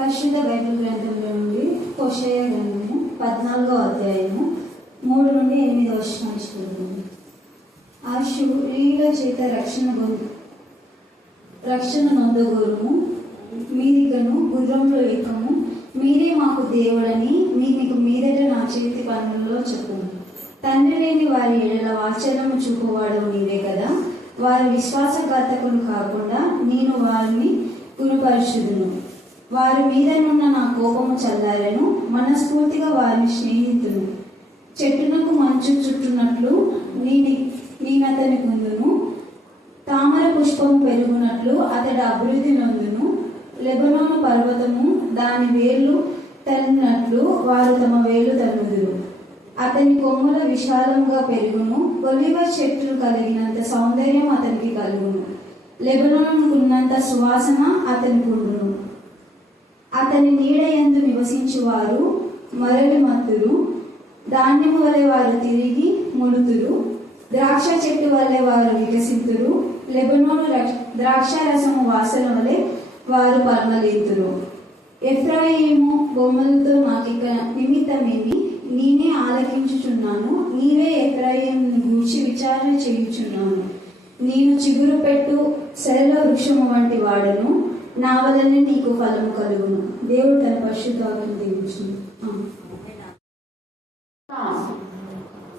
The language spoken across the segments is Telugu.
పరిశుద్ధ బైబిల్ గ్రంథంలో నుండి హోషేయ గ్రంథము 14వ అధ్యాయము 3 నుండి 8 వచనాలు చదువుతుంది. ఆ శూరుల చేత రక్షణ నొందగోరుము, మీరికను గుర్రంలో ఏకము, మీరే మాకు దేవుడని మీకు మీదట నా చేతి పనులలో చెప్పుము. తండ్రి లేని వారి ఎడల వాత్సల్యము చూపువాడు నీవే కదా. వారి విశ్వాసఘాతకులు కాకుండా నేను వారిని గుణపరుచుదును. వారి మీదనున్న నా కోపము చల్లారెను, మనస్ఫూర్తిగా వారిని స్నేహితులు. చెట్టునకు మంచు చుట్టునట్లు నేనతని పొందును, తామర పుష్పము పెరుగునట్లు అతడు అభివృద్ధి నొందును. లెబనోను పర్వతము దాని వేళ్ళు తరిగినట్లు వారు తమ వేళ్ళు తరుగుదురు. అతని కొమ్ముల విశాలంగా పెరుగును, ఒలివ చెట్లు కలిగినంత సౌందర్యం అతనికి కలుగును. లెబనోనుకున్నంత సువాసన అతని పుండును. అతని నీడయందు నివసించువారు మరలి మత్తురు, ధాన్యము వలె వారు తిరిగి ములుతురు, ద్రాక్ష చెట్టు వలె వారు వికసింతురు. లెబనోను ద్రాక్ష రసము వాసన వలె వారు పర్మలేతురు. ఎఫ్రాయిము బొమ్మలతో నాకిక నిమిత్తమేమి, నేనే ఆలకించుచున్నాను. నీవే ఎఫ్రాయిమును గూర్చి విచారణ చేయుచున్నాను. నేను చిగురు పెట్టు శరల వృక్షము వంటి వాడను, నా వలన నీకు ఫలము కలుగును. దేవుడు తన పరిశుద్ధాత్మను దీవించును.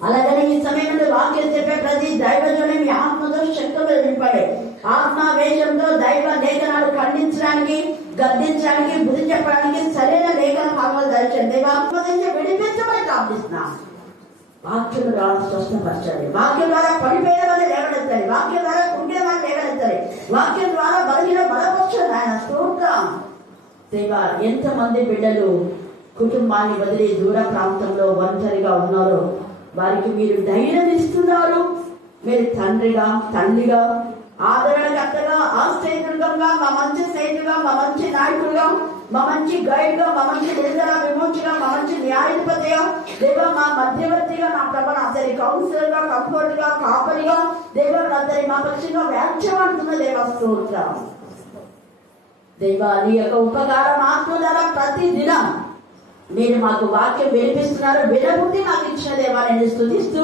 అలాగనే ఈ సమయంలో వాక్యం చెప్పే ప్రతి దైవజనం మీ ఆత్మతో శక్తులు నింపడే, ఆత్మావేశంతో దైవ లేఖనాలు ఖండించడానికి, గద్దించడానికి, బుద్ధి చెప్పడానికి సరైన లేఖన భాగాలు ధరించండి. దేవాత్మ నుంచి విడిపించమని ప్రార్థిస్తున్నాం. వాక్యం ద్వారా స్వస్థపరచండి, వాక్యం ద్వారా పడిపోయిన వారిని లేవనెత్తండి, వాక్యం ద్వారా కుంగిన వారిని లేవనెత్తండి, వాక్యం ద్వారా బలహీన బలపరచండి. ఆయన స్తోత్రం. దేవా, ఎంతమంది బిడ్డలు కుటుంబాన్ని వదిలి దూర ప్రాంతంలో ఒంటరిగా ఉన్నారో వారికి మీరు ధైర్యం ఇస్తున్నారు. మీరు తండ్రిగా, తల్లిగా, ఆదరణకర్తగా, ఆశ్రయదుర్గంగా, మా మంచి స్నేహితుగా, మా మంచి నాయకులుగా, మా మంచి గైడ్ గా, మా మంచి విడుదల విమోచగా, మా మంచి న్యాయాధిపతిగా, దేవా మా మధ్యవర్తిగా, నా ప్రభ అతని కౌన్సిలర్ గా, కంఫర్ట్ గా, కాపరిగా, దేవా అతని మా పక్షంగా వ్యాఖ్యమంటున్న దేవా స్తోత్రం. దేవా నీ యొక్క ఉపకారం ఆత్మ ద్వారా ప్రతి దినం మీరు మాకు వాక్యం వినిపిస్తున్నారు. వినబుద్ధి మాకు ఇచ్చిన దేవా నేను స్తుతిస్తూ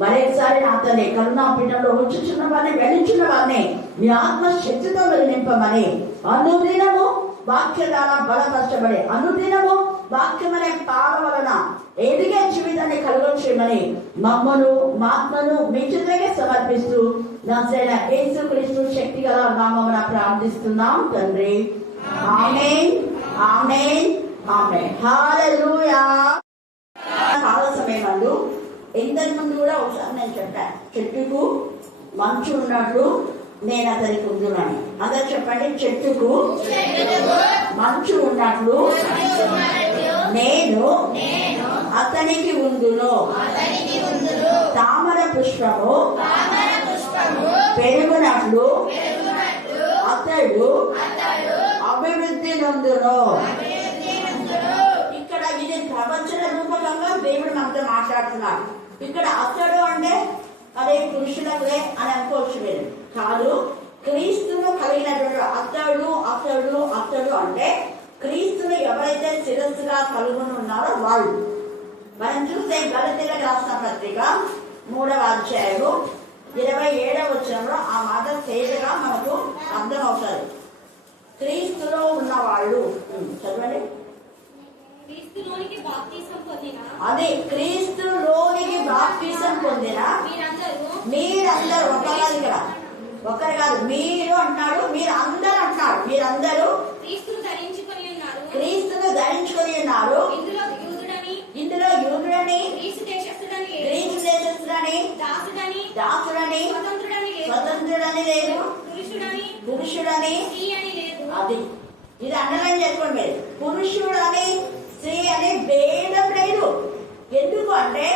మరొకసారి నా తల్లి కరుణాపీఠంలో ఉంచుచున్న వారిని, వెళ్ళించున్న వారిని మీ ఆత్మ శక్తితో మీరు నింపమని, అనుదినము వాక్య ద్వారా బలపరచబడి, అనుదినము వాక్యం అనే పాల వలన ఎదిగే జీవితాన్ని కలుగొచ్చేయమని మమ్మను మా ఆత్మను మీ చేతులకే సమర్పిస్తూ నజరేయుడైన యేసుక్రీస్తు శక్తి గల నామమున ప్రార్థిస్తున్నాం తండ్రి. ఆమేన్, ఆమేన్, ఆమేన్. హల్లెలూయా. చాలా సమయంలో ఇంతకు ముందు కూడా ఒకసారి నేను చెప్పాను, చెట్టుకు మంచు ఉన్నట్లు నేను అతనికి ఉందునని. అందరు చెప్పండి, చెట్టుకు మంచు ఉన్నట్లు నేను అతనికి ఉందును, తామర పుష్పము పెరుగునట్లు అతడు అభివృద్ధి నొందును. ఇక్కడ ఇది ప్రవచన రూపకంగా దేవుడు మనతో మాట్లాడుతున్నాడు. ఇక్కడ అతడు అంటే అదే పురుషులకులే అని అనుకోవచ్చు మీరు, కాదు. క్రీస్తును కలిగినటువంటి అతడు అతడు అతడు అంటే క్రీస్తును ఎవరైతే శిరస్సుగా కలుగుని ఉన్నారో వాళ్ళు. మనం చూస్తే గలతీయులకు రాసిన పత్రిక 3వ అధ్యాయము 27వ వచనంలో ఆ మాట తేజగా మనకు అర్థం అవుతుంది. క్రీస్తులో ఉన్న వాళ్ళు చదవండి. అదే క్రీస్తులోనికి బాప్తిసం పొందిన మీరందరూ, ఒకరు కాదు, మీరు అంటున్నాడు, మీరు అందరూ అంటున్నాడు, మీరందరూ క్రీస్తును ధరించుకొని ఉన్నారు. ఇందులో యూదుడని, గ్రీసు దేశస్థుడని, దాసుడని, స్వతంత్రుడని లేదు, పురుషుడని. అది ఇది అండర్లైన్ చేసుకోండి మీరు. పురుషుడని, స్త్రీ అని భేదం లేదు. ఎందుకు అంటే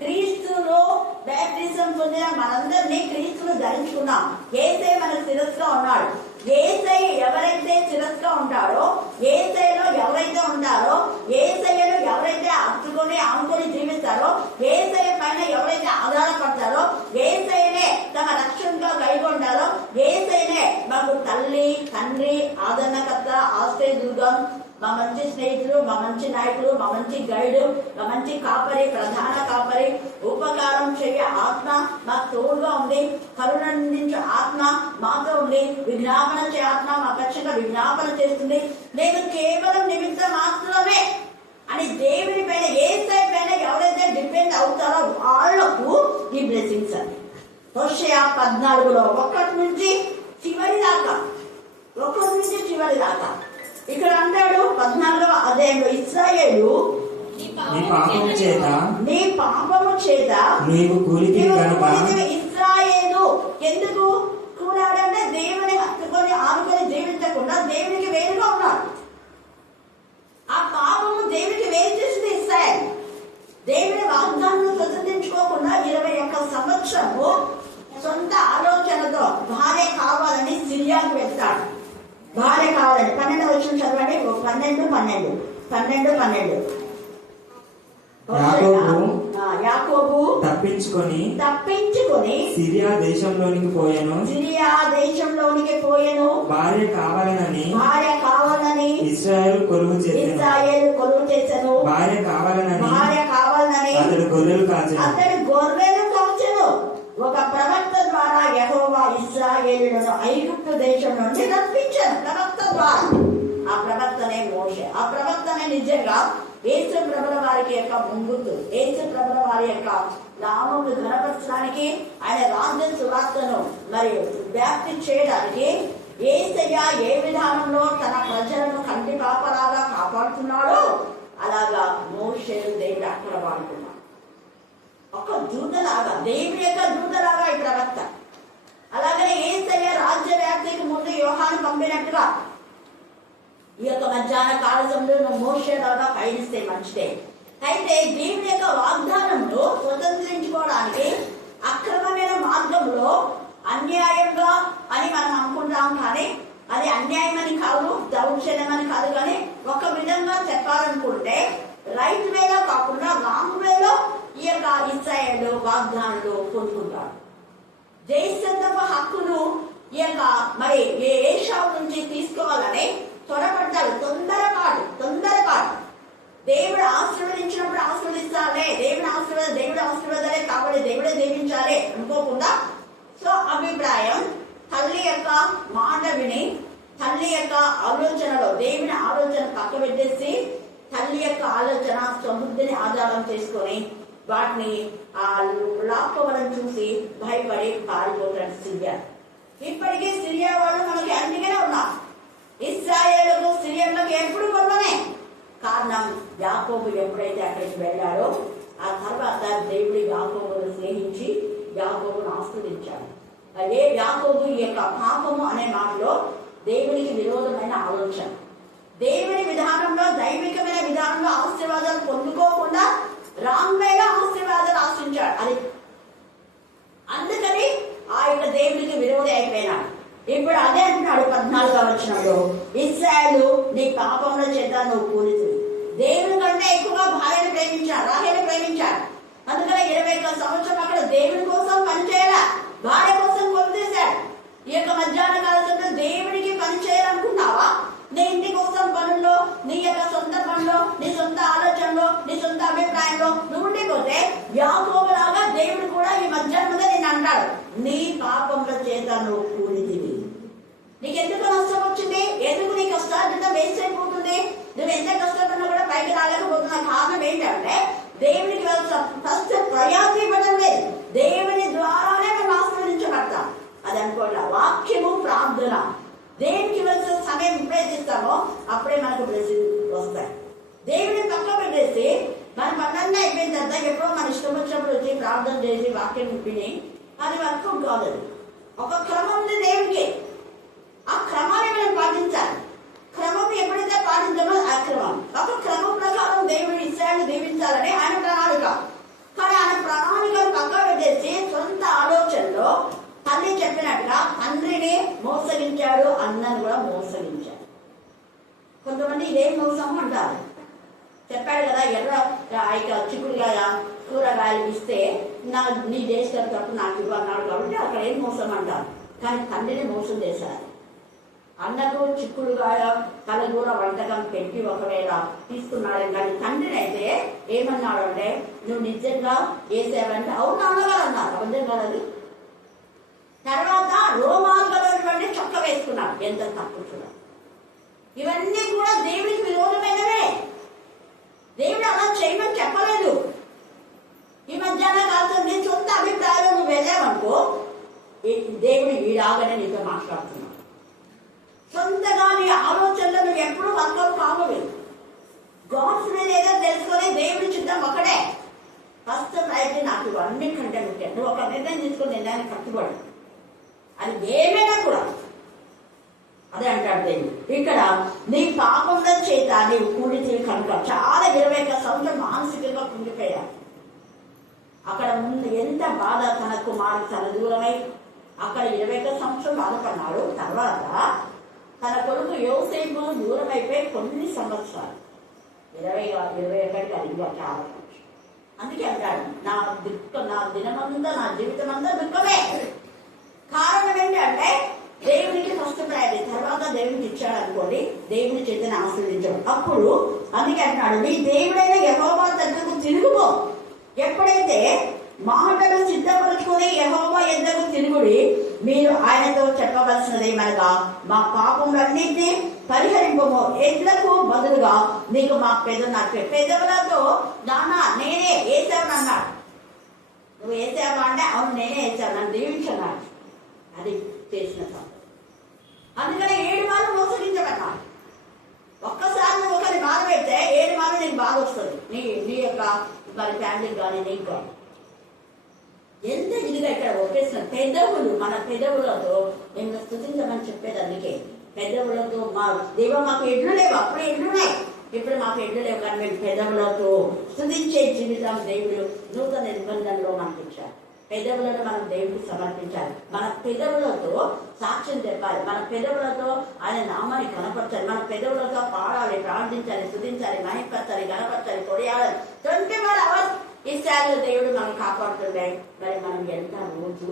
క్రీస్తులో బాప్తిజం పొందిన మనందరినీ క్రీస్తును ధరించుకున్నాం. యేసయ్య మన శిరస్సుగా ఉన్నాడు. యేసయ్య ఎవరైతే శిరస్సుగా ఉంటారో, యేసయ్యలో ఎవరైతే ఉంటారో, యేసయ్యలో ఎవరైతే అత్తుకొని ఆనుకొని జీవిస్తారో, యేసయ్య పైన ఎవరైతే ఆధారపడతారో, యేసయ్యనే తమ రక్షణగా కైగొంటారో, యేసయ్యనే మాకు తల్లి, తండ్రి, ఆదరణకర్త, ఆశ్రయ దుర్గం, మంచి గైడ్, మంచి కాపరి, ప్రధాన కాపరి, ఉపకారం చేయ ఆత్మ మాకు తోడుగా ఉంది, కరుణించే ఆత్మ మాతో ఉంది, విజ్ఞాపన చే ఆత్మ మా ఖచ్చితంగా విజ్ఞాపన చేస్తుంది. నేను కేవలం నిమిత్త మాత్రమే అని దేవుని పైన, యేసయ్య పైన ఎవరైతే డిపెండ్ అవుతారో వాళ్లకు ఈ బ్లెస్సింగ్స్ అని. హోషేయ 14లో 1 నుంచి చివరి దాకా, 1 నుంచి చివరి దాకా ఇక్కడ అంటాడు 14వ అధ్యాయంలో, ఇశ్రాయేలు నీ పాపము చేత నీవు కూలితివి కనుక. ఇశ్రాయేలు ఎందుకు కూలాడంటే దేవుని హత్తుకొని ఆనుకొని జీవించకుండా దేవునికి వేరుగా ఉన్నాడు. ఆ పాపము దేవునికి వేరు చేసింది ఇశ్రాయేలు. దేవుని వాగ్దానం స్వతంత్రించుకోకుండా 21 సంవత్సరము సొంత ఆలోచనతో భార్య కావాలని సిరియాకు వెళ్తాడు. భార్య కావాలని 12 వచ్చిన చదవండి, 12 యాకోబు తప్పించుకొని సిరియా దేశంలోనికి పోయెను. భార్య కావాలని ఇశ్రాయేలు కొలువు చేసెను. భార్య కావాలని అతడు గొర్రెలు కాచెను. ఒక ప్రవక్త ద్వారా యెహోవా ఇశ్రాయేలులను ఐగుప్తు దేశం నుండి రప్పించాను. ప్రవక్త ద్వారా. ఆ ప్రవక్తనే మోషే. ఆ ప్రవక్తనే నిజంగా యేసు ప్రభుల వారికి యొక్క ముంగుతు, యేసు ప్రభుల వారి యొక్క నామమును ఘనపరచడానికి, ఆయన రాజ్య సువార్తను మరియు వ్యాప్తి చేయడానికి యేసయ్య ఏ విధానంలో తన ప్రజలను కంటి పాపలాగా కాపాడుతున్నాడో అలాగా మోషేను దేవుడు అక్కడ వాడుకున్నాడు. ఒక దూతలాగా, దేవుని యొక్క దూతలాగా ఈ ప్రవక్త. అలాగనే యేసయ్య రాజ్య వ్యాప్తికి ముందు యోహాను పంపినట్టుగా ఈ యొక్క మధ్యాహ్న కాల సమయంలో మోషేలాగా పయనిస్తే మంచిదే. అయితే దేవుని యొక్క వాగ్దానంలో స్వతంత్రించుకోవడానికి అక్రమమైన మార్గంలో అన్యాయంగా అని మనం అనుకుంటాం, కానీ అది అన్యాయం అని కాదు, దౌర్జన్యం అని కాదు. కానీ ఒక విధంగా చెప్పాలనుకుంటే రైట్ వేలో కాకుండా రాంగ్ వేలో ఈ యొక్క ఇశ్రాయేలు వాగ్దానాలు పొందుకుంటారు. జయసందపు హక్కును ఈ యొక్క మరి ఏషావు నుంచి తీసుకోవాలని త్వరపడతాడు. తొందరపాటు దేవుడు ఆశీర్వదించినప్పుడు ఆశీర్వదిస్తాలే, దేవుడు ఆశీర్వాదాలే కాబట్టి దేవుడే దీవించాలి అనుకోకుండా, సో అభిప్రాయం తల్లి యొక్క మాట విని తల్లి యొక్క ఆలోచనలో దేవుని ఆలోచన పక్క పెట్టేసి తల్లి యొక్క ఆలోచన సమృద్ధిని ఆధారం చేసుకొని వాటిని ఆ లాక్కోవాలని చూసి భయపడి పారిపోతాడు సిరియా. ఇప్పటికీ సిరియా వాళ్ళు మనకి అందుకనే ఉన్నారు. ఇశ్రాయేలుకు సిరియన్లకు ఎప్పుడు గొడవనే. కారణం యాకోబు ఎప్పుడైతే అక్కడికి వెళ్ళాడో ఆ తర్వాత దేవుడి యాకోబును స్నేహించి యాకోబును ఆస్వాదించాడు. అదే యాకోబు ఈ యొక్క పాపము అనే మాటలో దేవునికి విరోధమైన ఆలోచన. దేవుని విధానంలో, దైవికమైన విధానంలో ఆశీర్వాదాలు పొందుకోకుండా రాంగ్ వేలో ఆశీర్వాదాలు ఆశించాడు. అది అందుకని ఆ యొక్క దేవునికి విరోధి అయిపోయినాడు. ఇప్పుడు అదే అంటున్నాడు 14వ వచనంలో, ఇశ్రాయేలు నీ పాపముల చేత నువ్వు కూలితివి. దేవుని కంటే ఎక్కువగా భార్యను ప్రేమించాడు, రాహేలును ప్రేమించాడు. అందుకని 21 సంవత్సరం అక్కడ దేవుని కోసం పనిచేయాలా, భార్య కోసం కొలిచేశాడు. ఈ యొక్క మధ్యాహ్న కాలంలో దేవుడికి పని చేయాలనుకున్నావా? నీ ఇంటి కోసం పనుల్లో, నీ యొక్క సొంత పనుల్లో, నీ సొంత ఆలోచనలో, నీ సొంత అభిప్రాయంలో నువ్వు ఉండిపోతే యాకోబులాగా దేవుడు కూడా ఈ మధ్యాహ్నంలో నేను అంటాడు, నీ పాపముల చేత నువ్వు కూలితివి. నీకు ఎందుకు నష్టం వచ్చింది? ఎందుకు నీ కష్టార్జితం వేస్ట్ అయిపోతుంది? నువ్వు ఎంత కష్టపడినా కూడా పైకి రాలేకపోతున్న కారణం ఏంటంటే దేవునికి ఫస్ట్ ప్రయాస ఇవ్వడం లేదు. దేవుని ద్వారానే మనం ఆస్వాదించబడతాం. అది అనుకోండి, వాక్యము, ప్రార్థన, దేవునికి వెళ్ళిన సమయం ఎప్పుడైతే ఇస్తామో అప్పుడే మనకు బ్లెస్సింగ్ వస్తాయి. దేవుని పక్క పెట్టేసి మన పనులన్నీ అయిపోయిన తర్వాత ఎప్పుడో మన ఇష్టం వచ్చినప్పుడు వచ్చి ప్రార్థన చేసి వాక్యం విని అది వర్కౌట్ కాదు. ఒక క్రమం ఉంది దేవునికి. ఆ క్రమాన్ని మనం పాటించాలి. క్రమం ఎప్పుడైతే పాటించామో ఆ క్రమం, ఒక క్రమం ప్రకారం దేవుడు ఇస్రాయేలును దీవించాలని ఆయన ప్రణాళిక. కానీ ఆయన ప్రణాళికను పక్క పెట్టేసి సొంత ఆలోచనలో తల్లి చెప్పినట్టుగా తండ్రిని మోసగించాడు, అన్నను కూడా మోసగించాడు. కొంతమంది ఇదేం మోసము అంటారు. చెప్పాడు కదా, ఎర్ర చిక్కుడుగా కూరగాయలు ఇస్తే నీ చేసిన తప్పు నాకు ఇవ్వన్నాడు కాబట్టి అక్కడ ఏం మోసం అంటారు. కానీ తండ్రిని మోసం చేశారు. అన్నకు చిక్కుడుగాయ కలగూర వంటకం పెట్టి ఒకవేళ తీసుకున్నాడు. కానీ తండ్రిని అయితే ఏమన్నాడు అంటే, నువ్వు నిజంగా వేసావంటే అవును అన్నగారు అన్నారు. అబద్ధం కాదు అది. తర్వాత రోమాలుగలటువంటి చొక్క వేసుకున్నాడు. ఎంత తప్పు చూడాలి. ఇవన్నీ కూడా దేవుడికి విరోధమైనవే. దేవుడు అలా చేయమని చెప్పలేదు. ఈ మధ్యాహ్న కాలంలో నీ సొంత అభిప్రాయాలు నువ్వు వెళ్ళావనుకో, దేవుడు ఈడాగనే నీతో మాట్లాడుతున్నాడు. సొంతగా నీ ఆలోచనలు నువ్వు ఎప్పుడు వర్కౌట్ కావలేదు. గాడ్స్ మీద ఏదో తెలుసుకొని దేవుడి చిత్తం ఒకటే. ఫస్ట్ అయితే నాకు ఇవన్నీ కంటే ముఖ్యం. నువ్వు ఒక నిర్ణయం తీసుకొని నిర్ణయాన్ని కట్టుబడి అది ఏమైనా కూడా అదే అంటాడు దేవుడు. ఇక్కడ నీ పాపంలో చేత నీవు కూడితే కనుక చాలా 21 సంవత్సరం మానసికంగా కుంగిపోయా. అక్కడ ముందు ఎంత బాధ, తన కుమారుడు తన దూరమై అక్కడ 21 సంవత్సరం బాధపడినాడు. తర్వాత తన కొడుకు యోసేపు దూరం అయిపోయి కొన్ని సంవత్సరాలు 21 అది ఇంకా చాలా సంవత్సరం. అందుకే అంటాడు, నా దుఃఖం, నా దినమంతా, నా జీవితం అంతా దుఃఖమే. కారణం ఏంటంటే దేవునికి ఫస్ట్ ప్రయారిటీ, తర్వాత దేవునికి ఇచ్చాడు అనుకోండి, దేవుని చేతని ఆశీర్వదించాడు. అప్పుడు అందుకే అంటున్నాడు, నీ దేవుడైన యెహోవా దగ్గరకు తిరుగుము. ఎప్పుడైతే మాటలు సిద్ధపరుచుకొని యెహోవా యొద్దకు తిరుగుడి, మీరు ఆయనతో చెప్పవలసినదేమనగా, మా పాపములన్నింటినీ పరిహరింపము. ఎడ్లకు బదులుగా నీకు మా పెదవులతో నాన్న నేనే వేసావని అన్నాడు. నువ్వు వేసావా అంటే అవును నేనే వేసావు, నన్ను దీవించన్నాడు. అది చేసిన తప్పు. అందుకని 7 మార్లు మోసగించబడ్డాడు. ఒక్కసారి నువ్వు ఒకరిని బాధ పెడితే 7 మార్లు నీకు బాధ వస్తుంది. నీ యొక్క మరి ఫ్యామిలీకి కానీ నీకు కానీ. ఎంత ఇదిగా ఇక్కడ ఒప్పేసిన పెదవులు, మన పెదవులతో నేను స్తుతించమని చెప్పేది. అందుకే పెదవులతో మా దేవ మాకు ఎడ్లు లేవు, అప్పుడు ఎడ్లున్నాయి, ఇప్పుడు మాకు ఎడ్లు లేవు, కానీ మేము పెదవులతో స్తుతించే జీవితం దేవుడు నూతన నిబంధనలో మనకి ఇచ్చారు. పెదవులను మనం దేవుడికి సమర్పించాలి. మన పెదవులతో సాక్ష్యం చెప్పాలి. మన పెదవులతో ఆయన నామాన్ని కనపరచాలి. మన పెదవులతో పాడాలి, ప్రార్థించాలి, స్తుతించాలి, మహిమపరచాలి, గణపరచాలి, కొడియాలి. 24 hours ఇష్టాలు దేవుడు మనం కాపాడుతుండే. మరి మనం ఎంత రోజు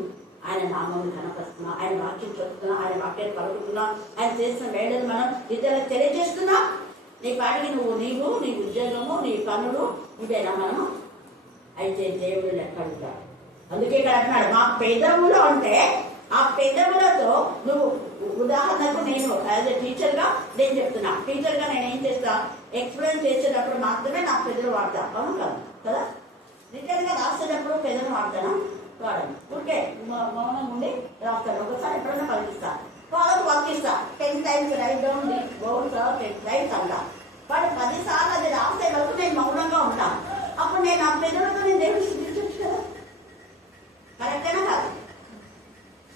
ఆయన నామాన్ని కనపరుస్తున్నాం, ఆయన వాక్యం చెప్తున్నాం, ఆయన వాక్యాన్ని పలుకుతున్నాం, ఆయన చేసిన వేళను మనం ఇతరులకు తెలియజేస్తున్నాం. నీ పాటికి నీవు నీ ఉద్యోగము, నీ పనులు ఇదేనా మనం? అయితే దేవుడు లెక్కడుతాడు. అందుకే ఇక్కడ అంటున్నాడు, మా పెదవులు అంటే ఆ పెదవులతో నువ్వు ఉదాహరణకు నేను యాజ్ ఎ టీచర్గా నేను చెప్తున్నా. టీచర్గా నేను ఏం చేస్తా, ఎక్స్ప్లెయిన్ చేసేటప్పుడు మాత్రమే నా పెదవులు వాడతా. అవును కాదు కదా? రిటర్న్గా రాసేటప్పుడు పెదవులు వాడతాను, వాడను. ఓకే మౌనంగా ఉండి రాస్తాను. ఒకసారి ఎప్పుడైనా పలికిస్తా, వాళ్ళకు వర్కిస్తా. 10 times right down the goals 10 times అంటా. వాడు 10 సార్లు అది రాసే వరకు నేను మౌనంగా ఉంటాను. అప్పుడు నేను ఆ పెదవులతో నేను దేవుడు శుద్ధించవచ్చు కదా? కరెక్టేనా కాదు?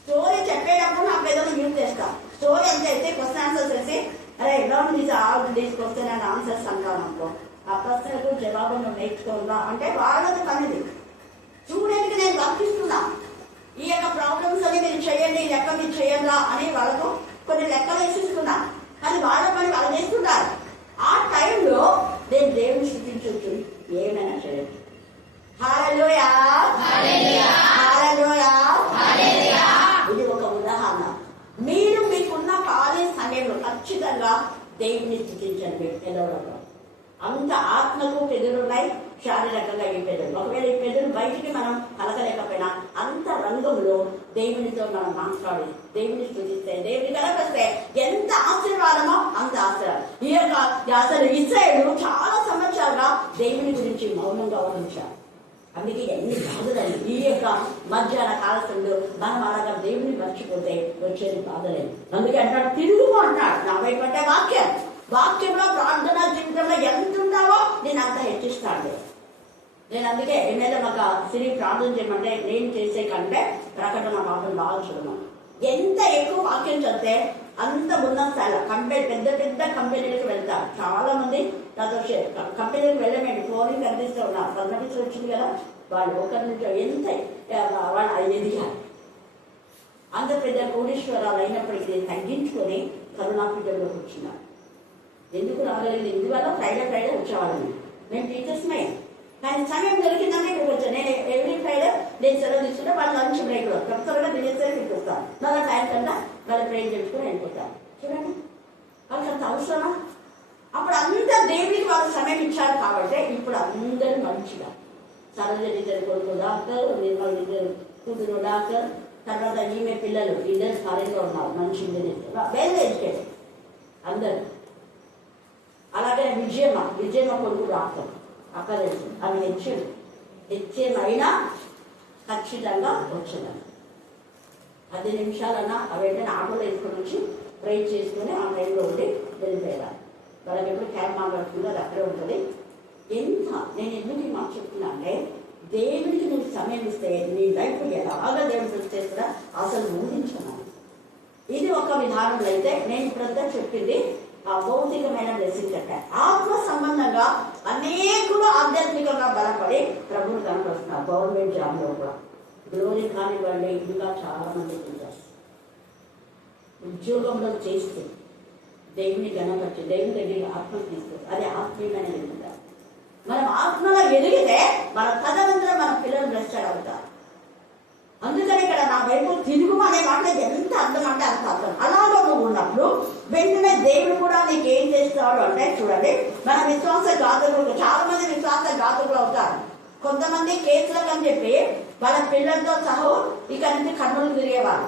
స్టోరీ చెప్పేటప్పుడు నా పెదవులు యూజ్ చేస్తా. స్టోరీ ఎంత అయితే క్వశ్చన్ ఆన్సర్స్ వేసి అరే down these all these question and answers అంటాను అనుకో, ఆ ప్రశ్నకు జవాబు నువ్వు నేర్చుకోవాలా అంటే వాళ్ళది పనిది. చూడడానికి నేను వర్తిస్తున్నా. ఈ యొక్క ప్రాబ్లమ్స్ అని మీరు చేయండి, లెక్క మీరు చేయాలా అని వాళ్ళకు కొన్ని లెక్కలు వేసిస్తున్నా. కానీ వాళ్ళ పని వాళ్ళు చేస్తుంటారు. ఆ టైంలో నేను దేవుని స్థుతించవచ్చు, ఏమైనా చేయొచ్చు. హల్లెలూయా, హల్లెలూయా. ఇది ఒక ఉదాహరణ. మీరు మీకున్న ఖాళీ సమయంలో ఖచ్చితంగా దేవుని స్థుతించండి. పెదవులలో అంత ఆత్మకు పెదవులున్నాయి, శారీరకంగా ఈ పెదవులు. ఒకవేళ ఈ పెదవులు బయటికి మనం కలగలేకపోయినా అంత రంగంలో దేవునితో మనం మాట్లాడి దేవుని స్థుతిస్తే, దేవుని కనపరిస్తే ఎంత ఆశీర్వాదమో అంత ఆశీర్వాదం. ఈ యొక్క అసలు ఇశ్రాయేలు చాలా సంవత్సరాలుగా దేవుని గురించి మౌనంగా వర్ణించారు. అందుకే ఎన్ని బాధలు ఈ యొక్క మధ్యాహ్న కాలశంలో మనం అలాగా దేవుని మర్చిపోతే వచ్చేది బాధలేదు. అందుకే అంటాడు తిరుగు అంటాడు. నా వైపు అంటే వాక్యంలో ప్రార్థన జీవితంలో ఎంత ఉంటావో నేను అంత హెచ్చిస్తాను. నేను అందుకే ఏమైనా ఒక సిరి ప్రార్థన చేయమంటే నేను చేసే కంటే ప్రకటన మాత్రం బాగా చూడము. ఎంత ఎక్కువ వాక్యం చదివితే అంత ఉన్న స్థాయిలో పెద్ద పెద్ద కంపెనీలకు వెళ్తారు. చాలా మంది నాతో కంపెనీలకు వెళ్ళమేంటి ఫోన్ కనిపిస్తూ ఉన్నారు. కనిపిస్తూ వచ్చింది కదా, వాళ్ళు ఒకరి నుంచి ఎంత వాళ్ళు ఎదిగారు. అంత పెద్ద కోటీశ్వరాలు అయినప్పటికీ తగ్గించుకొని కరుణాపీఠంలో కూర్చున్నారు. ఎందుకు రాగలిగింది? ఇందువల్ల ఫ్రైడే వచ్చేవాళ్ళని. మేము టీచర్స్మే, కానీ సమయం దొరికిందంటే ఇక్కడికి వచ్చాను. నేను ఎవ్రీ ఫ్రైడే నేను సెలవు తీసుకుంటే వాళ్ళు లంచ్ బ్రేక్లో త్వరగా తినేసరికి ఇక్కడికి వస్తాను. నా టైం కన్నా వాళ్ళు ప్రేమ చెప్పుకొని వెళ్ళిపోతారు. చూడండి వాళ్ళకి అంత అవసరమా? అప్పుడు అంతా దేవుడికి వాళ్ళు సమయం ఇచ్చారు కాబట్టి ఇప్పుడు అందరూ మంచిగా సరోజని ఇద్దరు కొడుకు డాక్టర్, నిర్మల్ ఇద్దరు కూతురు డాక్టర్, తర్వాత ఈమె పిల్లలు ఇద్దరు ఫారెన్లో ఉన్నారు, మంచి ఇంజనీర్, వెల్ ఎడ్యుకేటెడ్ అందరు. అలాగే విజయమ్మ కొడుకు డాక్టర్, అక్క తెలుసు, ఆమె హెచ్ఎం అయినా ఖచ్చితంగా వచ్చేదాన్ని. 10 నిమిషాలన్నా వెంటనే ఆటోలో వేసుకొని వచ్చి ట్రై చేసుకుని ఆ ట్రైన్లో ఉండి వెళ్ళిపోయేదాన్ని. వాళ్ళకి ఎప్పుడు క్యాబ్ మాట్లాడుతుందో అది అక్కడే ఉంటుంది. ఎంత నేను ఎందుకు మాకు చెప్తున్నా అంటే, దేవుడికి నువ్వు సమయం ఇస్తే నీ లైఫ్ ఎలాగా దేవుడు చేస్తారా అసలు ఊహించుకున్నాను. ఇది ఒక విధానంలో అయితే నేను ఇప్పుడంతా చెప్పింది భౌతికమైన బ్లెస్సింగ్ చెప్పాను. ఆత్మ సంబంధంగా అనేకులు ఆధ్యాత్మికంగా బలపడి ప్రభువులు కనపడుతున్నారు. గవర్నమెంట్ జాబ్లో కూడా గ్లోరీ కానివ్వండి, ఇంకా చాలా మంది టీచర్స్ ఉద్యోగంలో చేస్తే దేవుని గణపరిచి దేవుని దగ్గర ఆత్మ తీసుకొచ్చి అది ఆత్మీయమైన ఎదుగుతారు. మనం ఆత్మలో ఎదిగితే మన తదనంతరం మన పిల్లలు బ్లెస్డ్ అవుతారు. అందుకని ఇక్కడ నా వైపు తిరుగు అనే మాట ఎంత అర్థం అంటే అంత అర్థం. అలాగే నువ్వు ఉన్నప్పుడు వెంటనే దేవుడు కూడా నీకు ఏం చేస్తాడు అంటే, చూడండి మన విశ్వాస ఘాతకులు, చాలా మంది విశ్వాస ఘాతకులు అవుతారు. కొంతమంది కేసులకు అని చెప్పి వాళ్ళ పిల్లలతో సహా ఇక నుంచి కన్నులు తిరిగేవారు.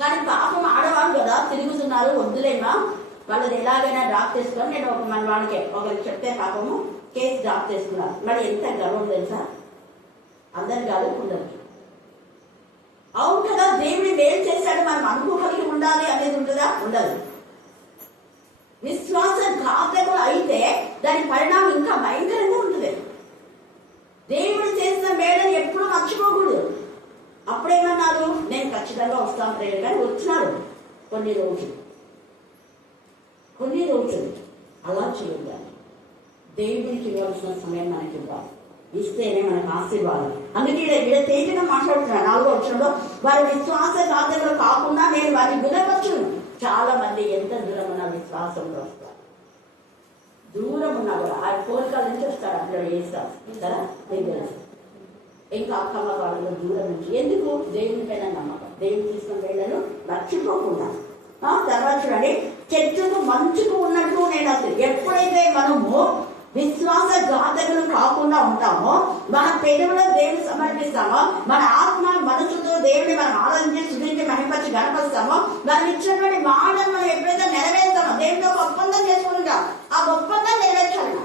కానీ పాపం ఆడవాళ్ళు కదా తిరుగుతున్నారు, వద్దులేమా వాళ్ళది ఎలాగైనా డ్రాప్ చేసుకొని నేను మన వాళ్ళకే ఒకరికి చెప్తే పాపము కేసు డ్రాప్ చేసుకున్నారు. మరి ఎంత గర్వం తెలుసా? అందరు కాదు, ఉండదు. అవును కదా, దేవుడి మేలు చేశాడు మనం అనుకోగలిగి ఉండాలి అనేది ఉంటుందా? ఉండదు. విశ్వాస ఘాతకులు అయితే దాని పరిణామం ఇంకా భయంకరంగా ఉంటుంది. దేవుడు చేసిన మేళని ఎప్పుడు మర్చిపోకూడదు. అప్పుడేమన్నారు, నేను ఖచ్చితంగా వస్తాను ప్రేమ, కానీ వచ్చినారు కొన్ని రోజులు అలా చేయాలి. దేవుడికి ఇవ్వాల్సిన సమయం మనకి ఇవ్వాలి, ఇస్తేనే మనకు ఆశీర్వాదం. అందుకే ఇక్కడ తేలిగా మాట్లాడుతున్నాను 4వ వచనంలో, వారి విశ్వాస ఘాతకులు కాకుండా నేను వారిని గుణపరచును. చాలా మంది ఎంత దూరం ఉన్న విశ్వాసంలో వస్తారు, దూరం ఉన్నా కూడా ఆ కోరికల నుంచి వస్తారు. అందులో వేస్తారు కదా, ఇంకా అక్కమ్మ వాళ్ళలో దూరం నుంచి. ఎందుకు? దేవుని పైన నమ్మకం, దేవుని తీసుకున్న వేళ్లను మర్చిపోకుండా. తర్వాత చూడండి, చెట్టుకు మంచుకు ఉన్నట్టు నేను అసలు ఎప్పుడైతే మనము విశ్వాస ఘాతకులు కాకుండా ఉంటామో, మన పెదవులో దేవుని సమర్పిస్తామో, మన ఆత్మ మనసుతో దేవుని మనం ఆలోచించి స్తుతించి మహిమపరిచి గణపరుస్తామో, మనం ఇచ్చినటువంటి మాటను మనం ఎప్పుడైతే నెరవేర్తామో, దేవుడితో ఒక ఒప్పందం చేసుకుంటాం, ఆ ఒప్పందం నెరవేర్చాలి.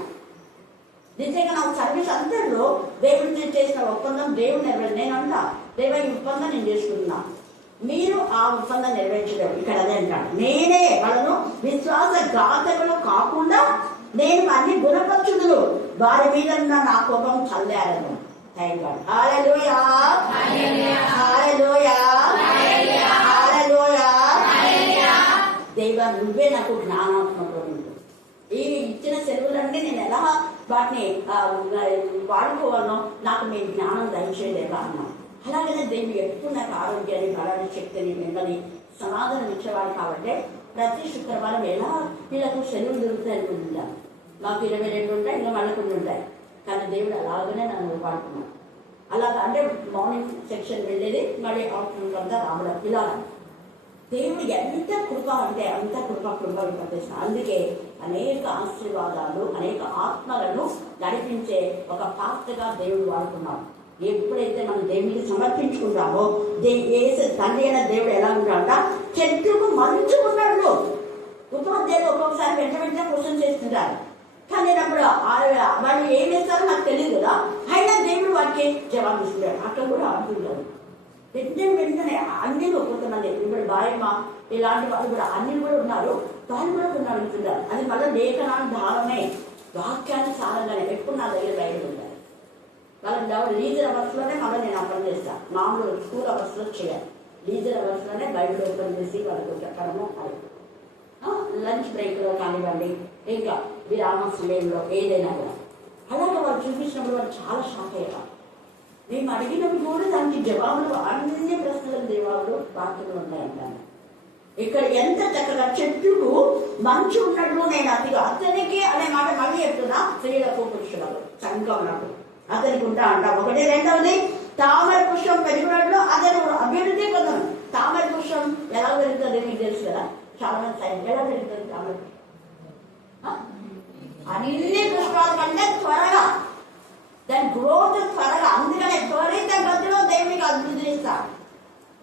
నిజంగా నా సర్వీస్ అంతట్లో దేవుడితో చేసిన ఒప్పందం దేవుడు నెరవేరు. నేను అంటా, దేవ ఈ ఒప్పందం నేను చేసుకుంటున్నా, మీరు ఆ ఒప్పందం నెరవేర్చలేరు. ఇక్కడ అదే అంటాడు, నేనే వాళ్ళను విశ్వాస ఘాతకులు కాకుండా నేను అన్ని గుణపరచుదును, వారి మీద ఉన్న నా కోపం చల్లారను. Thank God. హల్లెలూయా, హల్లెలూయా, హల్లెలూయా. దేవా నువ్వే నాకు జ్ఞానాత్మకం. ఈ ఇచ్చిన సెలవులన్నీ నేను ఎలా వాటిని వాడుకోవాలనో నాకు మీ జ్ఞానం దయచేయలేదా అన్నా. అలాగనే దేవుడు ఎప్పుడు నాకు ఆరోగ్యాన్ని, బలాన్ని, శక్తిని, మిమ్మల్ని సమాధానం ఇచ్చేవాడు. కాబట్టి ప్రతి శుక్రవారం ఎలా వీళ్ళకు సెలవులు దొరుకుతాయి అనుకుంటున్నాను. మాకు 22 ఉంటాయి, ఇంకా మళ్ళీ కొన్ని ఉంటాయి. కానీ దేవుడు అలాగనే నన్ను వాడుకున్నాను. అలాగా అంటే మార్నింగ్ సెక్షన్ వెళ్ళేది, మళ్ళీ ఆఫ్టర్నూన్ అంతా రావడం, ఇలా దేవుడు ఎంత కృప అంటే అంత కృప విపరిస్తాను. అందుకే అనేక ఆశీర్వాదాలు, అనేక ఆత్మలను నడిపించే ఒక పాత్రగా దేవుడు వాడుకున్నాడు. ఎప్పుడైతే మనం దేవుడికి సమర్పించుకుంటామో, తండ్రి అయిన దేవుడు ఎలా ఉంటాడంట, చెట్టుకు మంచు ఉన్నాడు. ఉపాధ్యాయులు ఒక్కొక్కసారి వెంటనే క్వశ్చన్ చేస్తుంటారు, కానీ అప్పుడు వాళ్ళు ఏం చేస్తారో నాకు తెలియదు కదా, అయినా దేవుడు వాటికి జవాబు ఇస్తున్నాడు. అక్కడ కూడా అంటుంటారు వెంటనే అన్నిలు కొంతమంది, ఇప్పుడు బాయమ్మ ఇలాంటి వాళ్ళు కూడా అన్ని కూడా ఉన్నారు, వాళ్ళు కూడా కొన్ని అడుగుతున్నారు. అది మళ్ళీ లేఖనాధారమే, వాక్యాన్ని సారంగానే ఎప్పుడు నా దగ్గర బయట ఉంటాయి. వాళ్ళకి లీజర్ అవర్స్లోనే మళ్ళీ నేను అర్థం చేస్తాను. మామూలు స్కూల్ అవర్స్లో చేయాలి, లీజర్ అవర్స్లోనే బైబిల్ ఓపెన్ చేసి వాళ్ళకు చెప్పడము. అది లంచ్ బ్రేక్లో కానివ్వండి, ఇంకా విరామ సమయంలో ఏదైనా కూడా అలాగే వాళ్ళు చూపించినప్పుడు వాళ్ళు చాలా షాక్ అయ్యారు. మేము అడిగినప్పుడు కూడా దానికి జవాబులు, అన్ని ప్రశ్నలకు జవాబులు వాక్యంలో ఉంటాయంటాను. ఇక్కడ ఎంత చక్కగా చెట్టుకు మంచు ఉన్నట్లు నేను అతనికి అనే మాట మళ్ళీ చెప్తున్నా. స్త్రీలకు, పురుషులకు సంఘములకు అతనికి ఉంటా అంట. ఒకటి. రెండవది, తామర పుష్పం పెరిగినట్లు అతను అభివృద్ధి పొందను. తామర పుష్పం ఎలా పెరుగుతుంది మీకు తెలుసు కదా, చాలా మంది సైన్స్ ఎలా పెరుగుతుంది తామర పుష్పం? అన్ని పుష్పాల కంటే త్వరగా, దాని గ్రోత్ త్వరగా. అందుకనే త్వరిత గతిలో దేవునికి అభివృద్ధి ఇస్తాడు.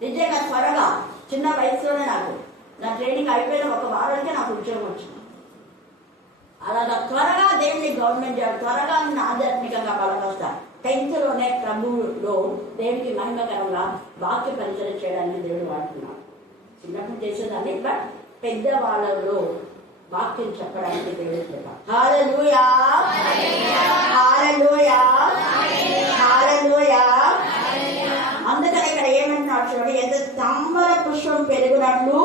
నిజంగా త్వరగా చిన్న వయసులోనే నా ట్రైనింగ్ అయిపోయిన 1 వారానికే నాకు ఉద్యోగం వచ్చింది. అలాగా త్వరగా దేవుని గవర్నమెంట్ జాబ్, త్వరగా నేను ఆధ్యాత్మికంగా బలపరుస్తాను. 10th లోనే ప్రభువులో దేవునికి మహిమకరంగా వాక్య పరిచయం చేయడానికి దేవుడు వాడుతున్నాడు. చిన్నప్పుడు చేసేదాన్ని, బట్ పెద్ద వాళ్ళలో వాక్యం చెప్పడానికి దేవుడు చెప్పాడు. హల్లెలూయా, హల్లెలూయా, హల్లెలూయా. అందుకని ఇక్కడ ఏమంటున్నాడు చూడండి, ఎంత తామర పుష్పం పెరుగునట్లు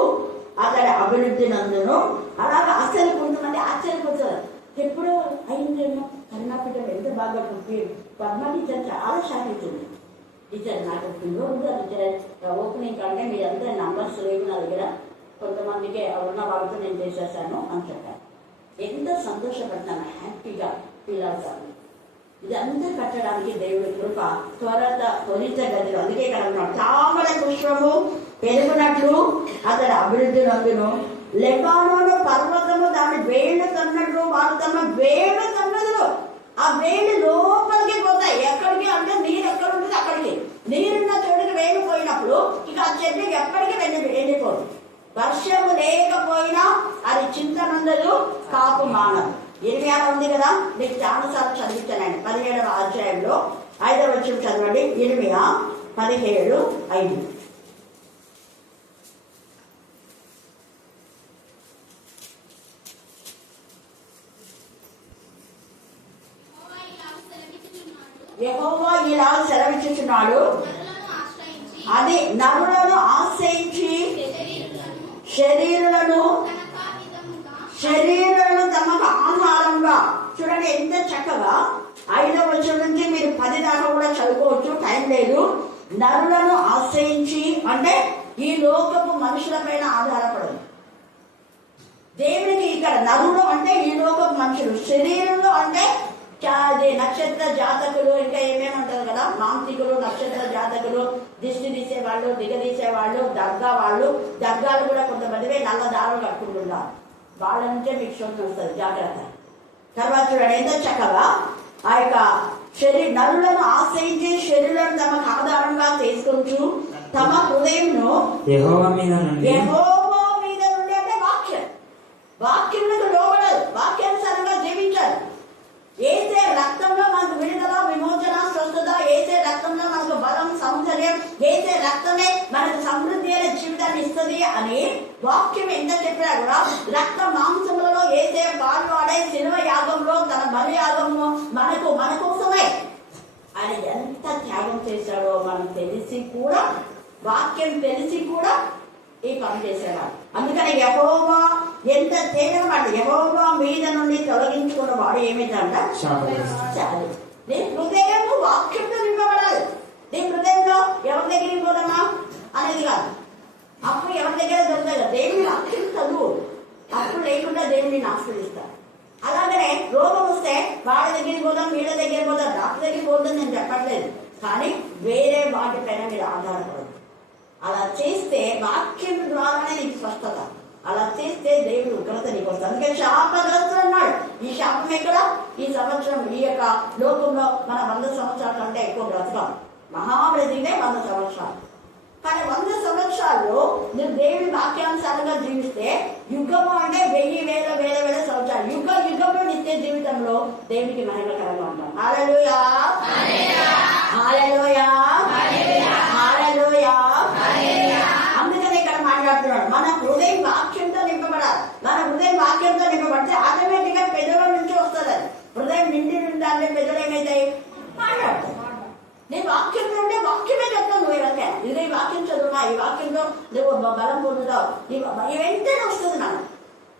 అతడి అభివృద్ధి నందును. అలాగా అసలు కొంతమంది ఆశ్చర్యపోతారు, ఎప్పుడో అయిందేమో కన్నపిల్లలు ఎంత బాగా పుట్టి. పద్మ టీచర్ చాలా షాక్ అవుతుంది. టీచర్ నాకు టీచర్ ఓపెనింగ్ కంటే మీరంతా నంబర్స్ లేవు నా దగ్గర, కొంతమందికి ఉన్న వాళ్ళతో నేను చేసేసాను అని చెప్పాను. ఎంత సంతోషపడతాను, హ్యాపీగా ఫీల్ అవుతాను. ఇదంతా కట్టడానికి దేవుడి కృప త్వరిత గదిలో. అందుకే ఇక్కడ తామర పుష్పము పెరుగునట్లు అతడు అభివృద్ధి నందును. లెబానోను పర్వతము దాని వేళ్ళు తన్నట్లు వారు తమ వేళ్ళు తన్నదులు. ఆ వేళ్ళు లోపలికి పోతాయి. ఎక్కడికి అంటే నీరు ఎక్కడ ఉంటుంది అక్కడికి. నీరున్న చోటుకి వేలు పోయినప్పుడు ఇక ఆ చెట్టుకి ఎప్పటికీ వెళ్ళిపోదు. వర్షము లేకపోయినా అది చింతనందదు, కాపు మానదు. 26 ఉంది కదా, మీకు చాలాసార్లు చదివించానండి. 17వ అధ్యాయంలో 5వ వచనం చదవండి. 17:5. యెహోవా ఇలా సెలవిచ్చుచున్నాడు, అది నరులను ఆశ్రయించి శరీరులను తమకు ఆహారంగా. చూడండి ఎంత చక్కగా 5వ వచనం నుంచి మీరు 10 దాకా కూడా చదువుకోవచ్చు, టైం లేదు. నరులను ఆశ్రయించి అంటే ఈ లోకపు మనుషుల పైన ఆధారపడదు దేవునికి. ఇక్కడ నరులు అంటే ఈ లోకపు మనుషులు, శరీరంలో అంటే నక్షత్ర జాతకులు, ఇంకా ఏమేమంటారు కదా, మాంత్రికులు, నక్షత్ర జాతకులు, దిష్టి తీసేవాళ్ళు, దిగదీసేవాళ్ళు, దర్గా వాళ్ళు. దర్గాలు కూడా కొంతమంది నల్ల దారులు కట్టుకుంటున్నారు. వాళ్ళ నుంచే మీకు శోధన వస్తుంది, జాగ్రత్త. తర్వాత చూడండి ఎంత చక్కగా ఆ యొక్క నరులను ఆశ్రయించి శరీరాలను తమకు ఆధారంగా చేసుకొచ్చు తమ హృదయంను యెహోవా మీద నుండి అంటే వాక్యంలో లోబడదు, వాక్యానుసారంగా జీవించాలి. ఏసే రక్తంలో మనకు విడుదల, విమోచన, స్వస్థత. ఏసే రక్తంలో మనకు బలం, సౌందర్యం. ఏసే రక్తమే మనకు సమృద్ధి అనే జీవితాన్ని ఇస్తుంది అని వాక్యం ఎంత చెప్పినా కూడా రక్త మాంసములలో ఏసే పాలు ఆడే శిలువ యాగంలో తన బలి యాగంలో మన కోసమే ఆయన ఎంత త్యాగం చేశాడో మనం తెలిసి కూడా, వాక్యం తెలిసి కూడా ఈ పని చేసేవాడు. అందుకని యెహోవా ఎంత తేలినవాడు, యెహోవా మీద నుండి తొలగించుకున్న వాడు ఏమిటంట చాలు. నీ హృదయం వాక్యంతో నింపబడాలి. నీ హృదయంలో ఎవరి దగ్గరికి పోదామా అనేది కాదు, అప్పుడు ఎవరి దగ్గర దొరుకుతాయి కదా. దేవుని వాక్యం చదువు, అప్పుడు లేకుండా దేవుడిని ఆశ్రయిస్తాడు. అలాగనే రోగం వస్తే వాళ్ళ దగ్గరికి పోదాం, వీళ్ళ దగ్గర పోదాం, డాక్టర్ దగ్గరికి పోదాం నేను చెప్పట్లేదు, కానీ వేరే వాటిపైన మీరు ఆధారపడదు. అలా చేస్తే వాక్యం ద్వారానే నీకు స్వస్థత. అలా చేస్తే దేవుడు ఉగ్రత నీకు వస్తుంది. అందుకని శాపగ్రస్తుడు అన్నాడు. ఈ శాపం ఎక్కడ? ఈ సంవత్సరం ఈ యొక్క లోకంలో మన 100 సంవత్సరాల కంటే ఎక్కువ బ్రతకాం. మహాబ్రతినే 100 సంవత్సరాలు. కానీ 100 సంవత్సరాల్లో నువ్వు దేవుని వాక్యానుసారంగా జీవిస్తే, యుగము అంటే 1000 సంవత్సరాలు, యుగంలో నిత్య జీవితంలో దేవునికి మహిమకరంగా ఉంటాం. హల్లెలూయా, హల్లెలూయా, హల్లెలూయా. అందుకని ఇక్కడ మాట్లాడుతున్నాడు, మన హృదయం వాక్యంతో నింపబడాలి. మన హృదయం వాక్యంతో నింపబడితే ఆటోమేటిక్ గా పెదవుల నుంచి వస్తుంది. అది హృదయం నిండి ఉండాలంటే పెదవులు ఏమైతాయి? మాట్లాడతాయి. నేను వాక్యంలో ఉంటే వాక్యమే చెప్తాను. నువ్వు ఎవరికే ఇదే వాక్యం చదువునా, ఈ వాక్యంలో నువ్వు బలం పొందుతావు, వెంటనే వస్తుంది నాకు.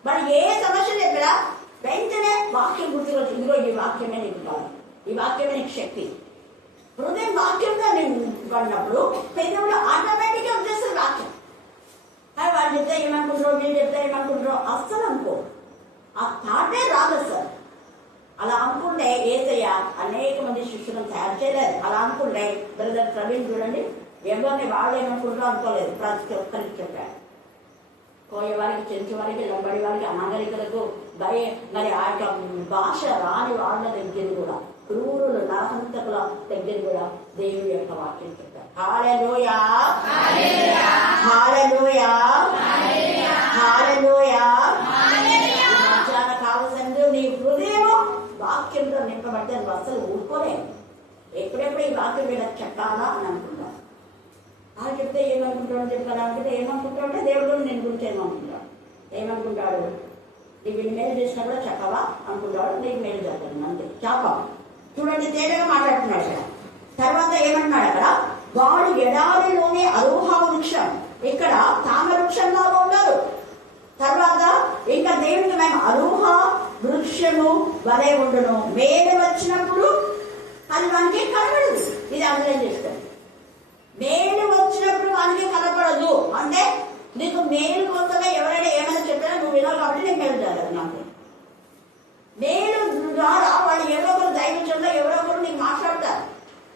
మరి ఏ సమస్య చెప్పినా వెంటనే వాక్యం గుర్తుకొచ్చి, ఇదిగో ఈ వాక్యమే నీకు కాదు, ఈ వాక్యమే నీకు శక్తి. హృదయం వాక్యంగా నింపబడినప్పుడు పెదవులు ఆటోమేటిక్ గా వచ్చేస్తుంది వాక్యం. వాళ్ళు చెప్తే ఏమనుకుంటారు, మీరు చెప్తే ఏమనుకుంటారు అస్సలు అనుకో, ఆ థాటే రాదు సార్. అలా అనుకుంటే ఏసయ్య అనేక మంది శిష్యులను తయారు చేయలేదు. అలా అనుకుంటే బ్రదర్ ప్రవీణ్ చూడండి, ఎవరిని వాళ్ళేమనుకుంటూ అనుకోలేదు, ప్రతి ఒక్కరికి చెప్పాడు. పోయే వారికి, చెంచు వారికి, లంబడి వారికి, అనాగరికులకు, మరి ఆ యొక్క భాష రాని వాళ్ళ దగ్గర కూడా, క్రూరులు నరహంతకుల దగ్గర కూడా దేవుడి యొక్క వాక్యం చెప్పారు. హల్లెలూయా, హల్లెలూయా, హల్లెలూయా. మధ్యాహ్న కాలసందు నీ హృదయం వాక్యంతో నింపబడితే నువ్వు అసలు ఊరుకోలేదు. ఎప్పుడెప్పుడు ఈ వాక్యం మీద చెప్పాలా అని అనుకుంటా. అలా చెప్తే ఏమనుకుంటాడు, చెప్పాలా అంటే ఏమనుకుంటాడంటే దేవుడు నేను గురించి ఏమనుకుంటాడు, ఏమనుకుంటాడు, నీకు మేలు చేసినా కూడా చెప్పవా అనుకుంటాడు, నీకు మేలు జరుగుతుంది అంతే, చెప్ప. చూడండి తేలిగా మాట్లాడుతున్నాడు కదా. తర్వాత ఏమంటున్నాడు అక్కడ, వాడు ఎడారిలోనే అరోహా వృక్షం, ఇక్కడ తామ వృక్షంలాగా ఉన్నారు. తర్వాత ఇంకా దేవుడికి మేము అరోహా వృక్షము వలె ఉండును, మేలు వచ్చినప్పుడు అది మనకి కనబడదు. ఇది అర్థం చేస్తాడు. మేలు వచ్చినప్పుడు మనకి కనపడదు అంటే నీకు మేలు కోసమే ఎవరైనా ఏమైనా చెప్పినా నువ్వు వినాలి కాబట్టి నీకు మేలు జరగదు. నాకు మేలు ద్వారా వాళ్ళు ఎవరో ఒకరు దైవచంలో ఎవరో ఒకరు నీకు మాట్లాడతారు,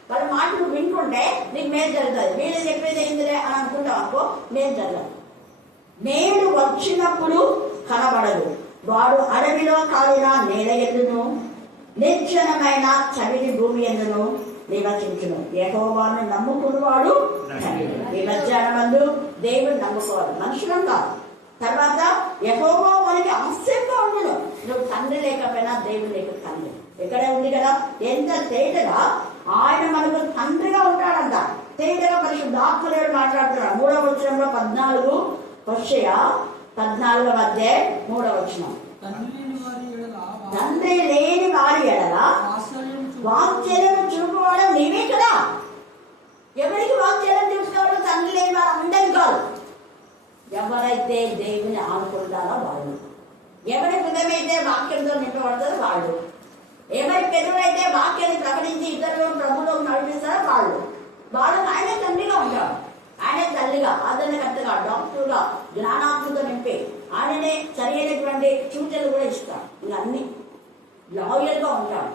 వాళ్ళ మాట నువ్వు వినుకుంటే నీకు మేలు జరుగుతుంది. మేలు చెప్పేది ఏంటిదే అని అనుకుంటావు అనుకో, మేలు జరగదు. మేలు వచ్చినప్పుడు కనబడదు. వాడు అడవిలో కాలిన నేల ఎద్దును, నిర్జనమైన చవిడి భూమి ఎందును నివసించును. యెహోవాను నమ్ముకున్నవాడు ఈ మధ్యాహ్నమందు దేవుడు నమ్ముకోవాలి, మనుషులం కాదు. తర్వాత యెహోవా మనకి ఆశ్చర్యంగా ఉండును. నువ్వు తండ్రి లేకపోయినా దేవుడు నీకు తండ్రి. ఇక్కడే ఉంది కదా, ఎంత తేటగా ఆయన మనకు తండ్రిగా ఉంటాడంట. తేటగా పరిశుద్ధాత్మదేవుడు మాట్లాడుతున్నాడు. 3వ వచనంలో 14 హోషేయ 14వ అధ్యాయం 3వ వచనం. తండ్రి లేని వారి ఎడల వాత్సల్యం చూపుకోవడం నీవే కదా. ఎవరికి వాత్సల్యం చూసుకోవడం? తండ్రి లేని వారు అందరి కాదు. ఎవరైతే దేవుని ఆనుకుంటారో వాళ్ళు, ఎవరి హృదయమైతే వాక్యంతో నింపబడతారో వాళ్ళు, ఎవరి పెదవులైతే వాక్యాన్ని ప్రకటించి ఇతరులను ప్రభువులోకి నడిపిస్తారో వాళ్ళు ఆయనే తండ్రిగా ఉంటాడు. ఆయనే తల్లిగా, ఆదరణకర్తగా, డాక్టర్గా, జ్ఞానాత్మతో నింపి ఆయననే సరైనటువంటి సూచనలు కూడా ఇస్తాడు. ఇంకా అన్ని లాయర్గా ఉంటాడు.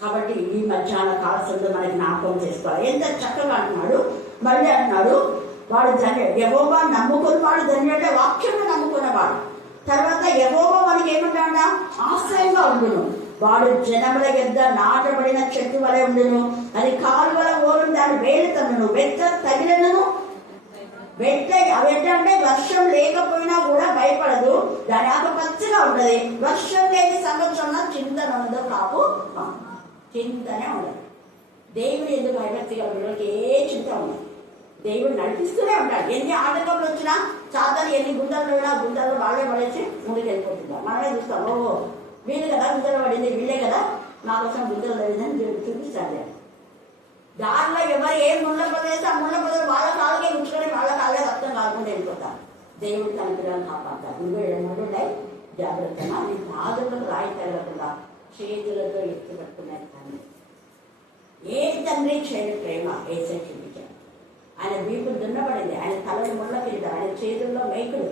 కాబట్టి ఈ మధ్యాహ్న కాలసంలో మనకి జ్ఞాపకం చేసుకోవాలి. ఎంత చక్కగా అంటున్నాడు. మళ్ళీ అంటున్నాడు, వాడు ధన్యుడు. యెహోవా నమ్ముకుని వాడు ధన్యుడే, వాక్యం నమ్ముకున్నవాడు. తర్వాత యెహోవా మనకి ఏమంటాడా, ఆశ్రయంగా ఉండును. వాడు జనముల యొద్ద నాటబడిన చెట్టు వలె ఉండును, అది కాలువల ఓరు దాని వేలు తన్నును, వెచ్చ తగిలినను అవి ఎట్లంటే వర్షం లేకపోయినా కూడా భయపడదు, దాని ఆకు పచ్చగా ఉంటది. వర్షం లేని సంవత్సరంలో చింతన ఉండదు, కాపు చింతనే ఉండదు. దేవుడు ఎందుకు భయభక్తిగా వీళ్ళకి ఏ చింత ఉండదు. దేవుడు నడిపిస్తూనే ఉంటాడు. ఎన్ని ఆటంకములు వచ్చినా, సాధారణ ఎన్ని గుండెలు ఉన్నా గుండెల్లో వాళ్ళే పడేసి ముందుకు వెళ్ళిపోతుంటాం. మనమే చూస్తాం, ఓహో వీళ్ళు కదా గుండెలు పడింది, వీళ్ళే కదా నా కోసం గుండెలు పడిందని చూపిస్తాడు. దారిలో ఎవరు ఏం ముళ్ళ పడేస్తే ఆ ముళ్ళ పడేది వాళ్ళ కాళ్ళకే ఉంచుకొని వాళ్ళ కాళ్ళే రక్తం కాకుండా వెళ్ళిపోతారు. దేవుడు తన పిల్లలను కాపాడతారు. నువ్వు 2 ఉన్నాయి, జాగ్రత్తగా నీ పాదులకు రాయి తగలకుండా చేతులతో ఎత్తుపట్టుకున్నారు. తండ్రి ఏ తండ్రి చేయని ప్రేమ ఏసై చూపించాడు. ఆయన వీపు దున్నపడింది, ఆయన తలను ముళ్ళ కింద, ఆయన చేతుల్లో మేకులు,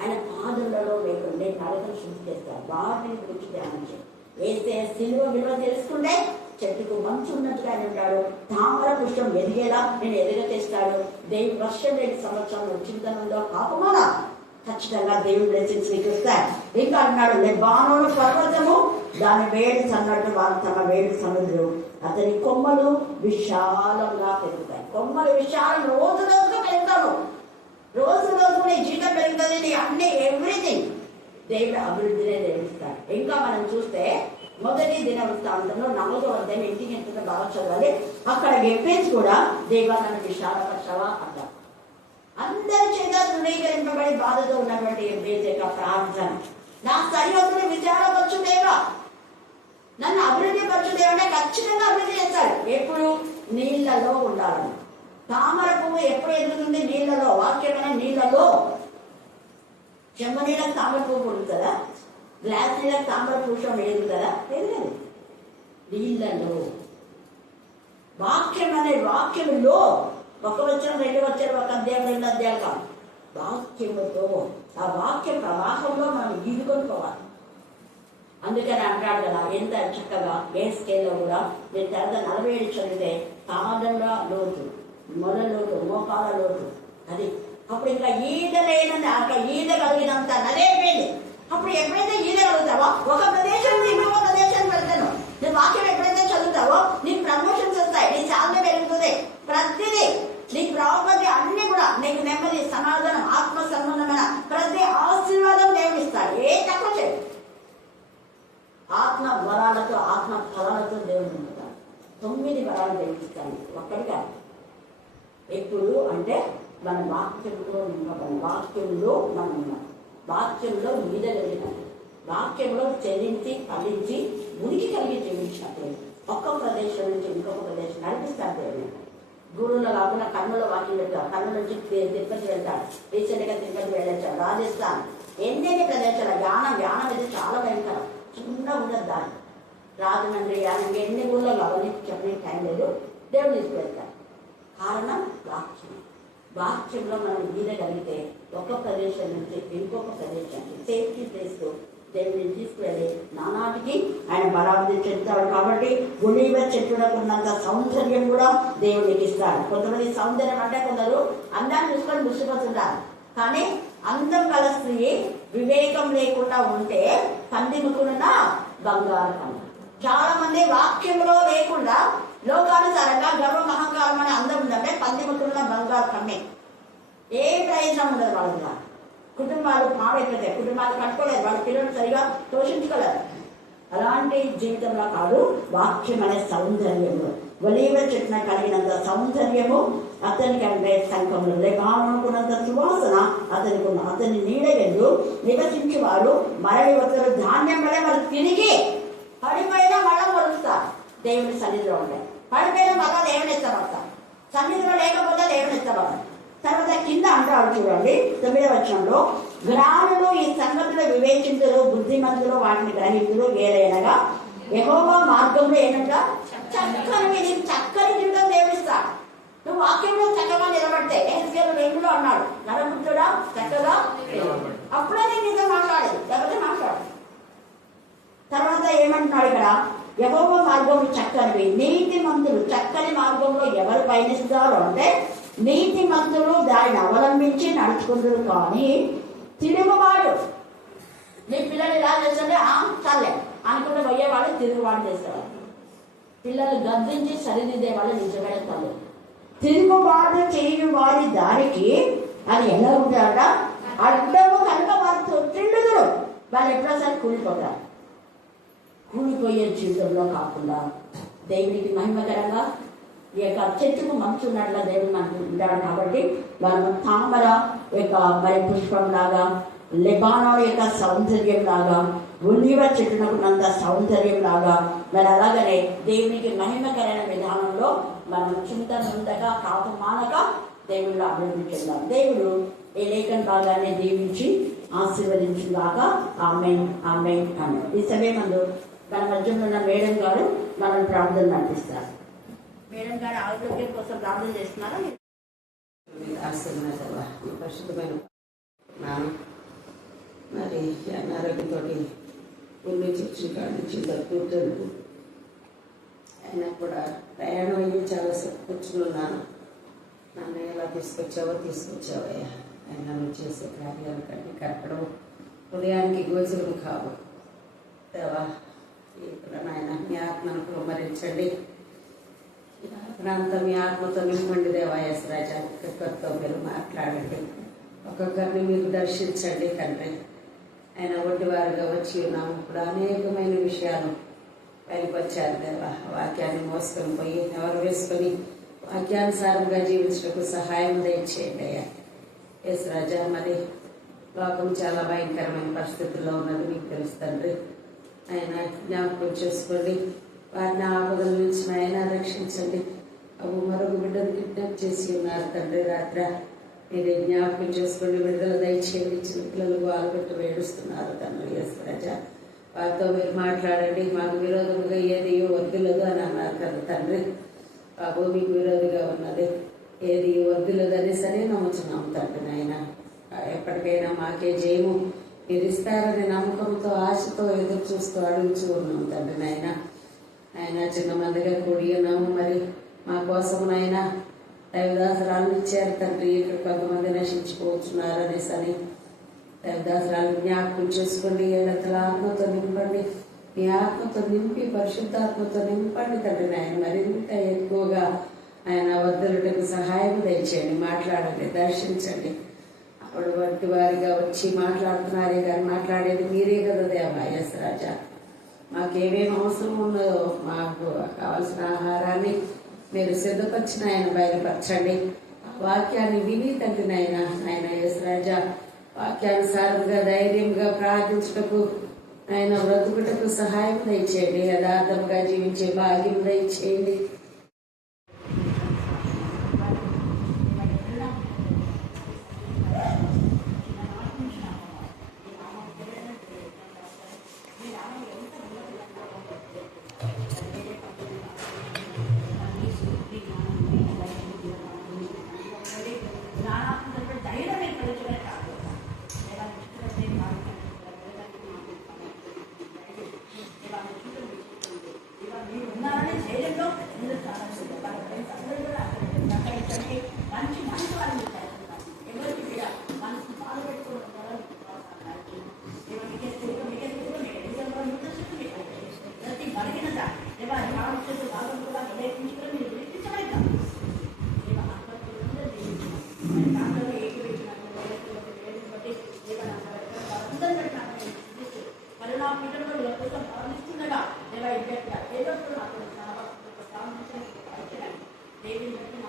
ఆయన పాదులలో మేకులు. నేను నడకను శుద్ధి చేస్తాను, వాటిని గురించి ధ్యానం చేయాలి. వేస్తే సిలువ విలువ తెలుసుకుంటే చెట్టుకు మంచు ఉన్నట్టుగా ఆయన ఉంటాడు. తామర పుష్పం ఎదిగేలా నేను ఎదుగ చేస్తాడు. దేవుడు వర్షం లేని సంవత్సరంలో చింతనంలో కాపమానా ఖచ్చితంగా దేవుడు బ్లెస్సింగ్స్ నీకు ఇస్తాడు. ఇంకా అన్నాడు, లెబానోను పర్వతము దాని వేడి సన్నట్టు వారు తమ వేడి సముద్రం, అతని కొమ్మలు విశాలంగా పెరుగుతాయి. కొమ్మలు విశాలం, రోజు రోజుగా పెరుగుతాను, రోజు రోజు నీ జీవితం పెరుగుతుంది, నీ అన్ని ఎవ్రీథింగ్ దేవుడు అభివృద్ధినే దేవుడిస్తాడు. ఇంకా మనం చూస్తే మొదటి దినవృత్తాంతంలో 4వ అధ్యాయం ఇంటికి ఎంత బాగా చదవాలి. అక్కడ ఎఫెస్ కూడా దేవా నన్ను విశాలపరచవా అంటారు. అందరి చేత ధృవీకరింపబడి బాధతో ఉన్నటువంటి ఎఫెస్ యొక్క ప్రార్థన, నా సరిహద్దుని విశాలపరచు దేవా, నన్ను అభివృద్ధి పరచు దేవా అంటే ఖచ్చితంగా అభివృద్ధి చేస్తాడు. ఎప్పుడు నీళ్లలో ఉండాలని. తామర పువ్వు ఎప్పుడు ఎదుగుతుంది? నీళ్లలో. వాక్యమైన నీళ్లలో. చెమ్మ నీళ్ళకి తామర పువ్వు ఉంటుందా? గ్లాస్ నీళ్ళకి తామర పుష్పం ఎదుగుతుందా? ఎదగదు. నీళ్లలో వాక్యం అనే వాక్యములో 1 వచనం 2 వచనం 1 అధ్యాయం 2 అధ్యాయాలు కాదు, వాక్యముతో ఆ వాక్య ప్రవాహంలో మనం ఈదుకొని పోవాలి. అందుకని అంటాడు కదా, ఎంత చక్కగా ఏ స్కేల్లో కూడా నేను తర్వాత 47 చదివితే పాదంలో లోతు, మొల లోటు, మోకాల లోటు. అది అప్పుడు ఇంకా ఈద లేనంత, అక్కడ ఈద కలిగినంత నది అయిపోయింది. అప్పుడు ఎప్పుడైతే ఈద కలుగుతావో ఒక ప్రదేశం నుంచి ఇంకొక ప్రదేశానికి వెళ్తాను. నువ్వు వాక్యం ఎప్పుడైతే చదువుతావో నీకు ప్రమోషన్స్ వస్తాయి, నీ శాలరీ పెరుగుతుంది, ప్రతిదీ నీకు ప్రాపర్టీ అన్ని కూడా నీకు నెమ్మది, సమాధానం, ఆత్మ సంబంధమైన ప్రతి ఆశీర్వాదం దేవుడు ఇస్తాడు. ఏ తక్కువ చేయదు. ఆత్మ వరాలతో, ఆత్మ ఫలాలతో దేవుడు ఉంటాడు. 9 వరాలు తెలిపిస్తాను, ఒక్కడిగా. ఎప్పుడు అంటే మన వాక్యంలో నింపబడి, వాక్యంలో మనం ఉన్నాం, వాక్యంలో ఈదగలిగినాం, వాక్యంలో చెల్లించి ఫలించి ఉనికి కలిగి జీవించినప్పుడు ఒక్క ప్రదేశం నుంచి ఇంకొక ప్రదేశం నడిపిస్తాడు దేవుడు. గూడూరులో కాకుండా కర్నూలు వాక్యం పెట్టాడు, కర్నూలు నుంచి తిరుపతి వెళ్తాడు, రీసెంట్గా తిరుపతి వెళ్ళొచ్చాడు, రాజస్థాన్, ఎన్ని ప్రదేశాలు. యానం అయితే చాలా భయంకరం, చిన్నగా ఉండదు దాన్ని. రాజమండ్రి, యానం, ఎన్ని ఊళ్ళో అవన్నీ చెప్పడానికి టైం లేదు, దేవుడు తీసుకువెళ్తాడు. కారణం వాక్యం. వాక్యంలో మనం ఈదగలిగితే ఒక ప్రదేశం నుంచి ఇంకొక ప్రదేశానికి సేఫ్టీ ప్లేస్తో దేవుడిని తీసుకువెళ్ళి నానాటికి ఆయన బలాభివృద్ధి చెందుతాడు. కాబట్టి ఒలీవ చెట్టులకు ఉన్నంత సౌందర్యం కూడా దేవుడికి ఇస్తాడు. కొంతమంది సౌందర్యం అంటే కొందరు అందాన్ని చూసుకొని ముసిపోతుంటారు, కానీ అందం గల స్త్రీ వివేకం లేకుండా ఉంటే పందిముకున్న బంగారు కన్ను. చాలా మంది వాక్యంలో లేకుండా లోకానుసారంగా గర్వం, అహంకారం అనే అందం ఉందంటే పందిముకున్న బంగారు కన్నే. ఏ ప్రయోజనం ఉండదు వాళ్ళ ద్వారా. కుటుంబాలు పాడైపోతాయి, కుటుంబాలు కట్టుకోలేదు, వాళ్ళ పిల్లలు సరిగా పోషించుకోలేదు. అలాంటి జీవితంలో కాదు, వాక్యం అనే సౌందర్యము. ఒలీవ చెట్టున కలిగినంత సౌందర్యము అతనికి అంటే సంఘంలో లేకున్నంత సువాసన అతనికి ఉన్న. అతని నీడయందు నివసించేవారు మరలి వస్తారు, ధాన్యం వల్ల వాళ్ళు తిరిగి పడిపోయినా మళ్ళా మొలుస్తారు. దేవుని సన్నిధిలో ఉంటాయి, పడిపోయిన మళ్ళా దేవుని ఇష్టపడతారు, సన్నిధిలో లేకపోతే దేవుని ఇష్టపడతారు. తర్వాత కింద అంటాడు చూడండి 9వ వచనంలో, జ్ఞానులు ఈ సంగతులు వివేచింతులు, బుద్ధిమంతులు వాటిని గ్రహించులు, ఏదైనగా యెహోవా మార్గంలో ఏంటంట చక్కని జీవితం దేవుడిస్తాడు. నువ్వు వాక్యంలో చక్కగా నిలబడితే ఎహెజ్కేలు 2లో అన్నాడు, నరపుత్రుడా చక్కగా అప్పుడే నేను నీతో మాట్లాడేది, లేకపోతే మాట్లాడు. తర్వాత ఏమంటున్నాడు ఇక్కడ, యెహోవా మార్గం చక్కనివి, నీతి మంతులు. చక్కని మార్గంలో ఎవరు పయనిస్తారో అంటే నీతి మంతులు దాన్ని అవలంబించి నడుచుకుంటారు. కానీ తిరుగువాడు, నీ పిల్లలు ఇలా చేస్తుంటే చాలే అనుకుంటే పోయేవాడు తిరుగుబాటు చేసేవాడు. పిల్లలు గద్దించి సరిదిద్దేవాళ్ళు నిజమైన తల్లి. తిరుగుబాటు చేయని వారి దానికి అది ఎలా ఉంటాడ, అడ్డము కనుక వారితో తిండుదురు, వాళ్ళు ఎప్పుడోసారి కూలిపోతారు. కూలిపోయే జీవితంలో కాకుండా దేవునికి మహిమకరంగా ఈ యొక్క చెట్టుకు మంచు ఉన్నట్ల దేవుడు మనకు ఉంటాడు. కాబట్టి మనం తామర యొక్క మరి పుష్పం లాగా, లెబానోన్ యొక్క సౌందర్యం లాగా, ఒలీవ చెట్టునకున్నంత సౌందర్యం లాగా, మరి అలాగనే దేవునికి మహిమకరమైన విధానంలో మనం చింత నుండగా కాపు మానక దేవుళ్ళు అభివృద్ధి చెందాం. దేవుడు ఈ లేఖన భాగాన్ని దీవించి ఆశీర్వదించుగాక. ఆమేన్, ఆమేన్, ఆమేన్. ఈ సమయమందు మన మధ్యలో ఉన్న మేడం గారు మనం ప్రార్థన నడిపిస్తారు. మేడం గారు ఆరోగ్యం కోసం ప్రార్థన చేస్తున్నారా? పరిశుద్ధమైన మరి అనారోగ్యంతో ఉన్న చర్చి కాడి నుంచి కూర్చొని అయినా కూడా ప్రయాణం అయ్యి చాలా కూర్చున్నాను. నన్ను ఎలా తీసుకొచ్చావయ్యా. ఆయన నువ్వు చేసే కార్యాలు కంటే కట్టడం హృదయానికి గోచరం కావు దేవా. ఇక్కడ నాయన మీ ఆత్మను కుమరించండి, ప్రాంతం మీ ఆత్మతో నింపండి దేవా. యేసరాజా ఒక్కొక్కరితో మీరు మాట్లాడండి, ఒక్కొక్కరిని మీరు దర్శించండి తండ్రి. ఆయన ఒడ్డివారుగా వచ్చి ఉన్నాము. ఇప్పుడు అనేకమైన విషయాలు బయలుపరిచారు దేవా. వాక్యాన్ని మోసుకొని పోయి ఎవరు వేసుకొని వాక్యానుసారంగా జీవించడానికి సహాయం దయచేయండి అయ్యా. యేసరాజా మరి లోకం చాలా భయంకరమైన పరిస్థితుల్లో ఉన్నది మీకు తెలుసు తండ్రి. ఆయన జ్ఞాపకం చేసుకోండి, వారిని ఆపదల నుంచి ఆయన రక్షించండి. అవి మరొక బిడ్డను కిడ్నాప్ చేసి ఉన్నారు తండ్రి. రాత్రి మీరే జ్ఞాపకం చేసుకోండి, విడుదల దయచేయండి. చిన్న పిల్లలు బాలుపెట్టి వేడుస్తున్నారు తండ్రి. యేసరాజా వారితో మీరు మాట్లాడండి. మాకు విరోధముగా ఏది వద్దులదు అని అన్నారు కదా తండ్రి. బాబు మీకు విరోధిగా ఉన్నది ఏది వద్దులదని సరే నమ్ముతున్నాము తండ్రి. నాయన ఎప్పటికైనా మాకే జయము మీరు ఇస్తారని నమ్మకంతో ఆశతో ఎదురు చూస్తూ అడుగుచూ ఉన్నాము తండ్రి. నాయన ఆయన చిన్న మందిగా కూడి ఉన్నాము. మరి మా కోసం నాయన దైవదాసరాలను ఇచ్చారు తండ్రి. ఇక్కడ కొంతమంది నశించిపోతున్నారు అనేసి అని దైవదాసరాలను జ్ఞాపకం చేసుకోండి. ఏడంతల ఆత్మతో నింపండి, మీ ఆత్మతో నింపి పరిశుద్ధాత్మతో నింపండి తండ్రి. ఆయన మరింత ఎక్కువగా ఆయన వర్ధలుటకు సహాయం దయచేయండి. మాట్లాడండి, దర్శించండి. అప్పుడు వంటి వారిగా వచ్చి మాట్లాడుతున్నారే కానీ మాట్లాడేది మీరే కదా దేవా. ఎస్ రాజా, మాకేమేమి అవసరం ఉన్నదో మాకు కావాల్సిన ఆహారాన్ని మీరు సిద్ధపరిచిన ఆయన బయలుపరచండి. వాక్యాన్ని విని తండ్రి ఆయన ఎస్ రాజా, వాక్యానుసారంగా ధైర్యంగా ప్రార్థించుటకు ఆయన బ్రతుకుటకు సహాయం దయచేయండి. యథార్థంగా జీవించే భాగ్యం దయచేయండి. దేవ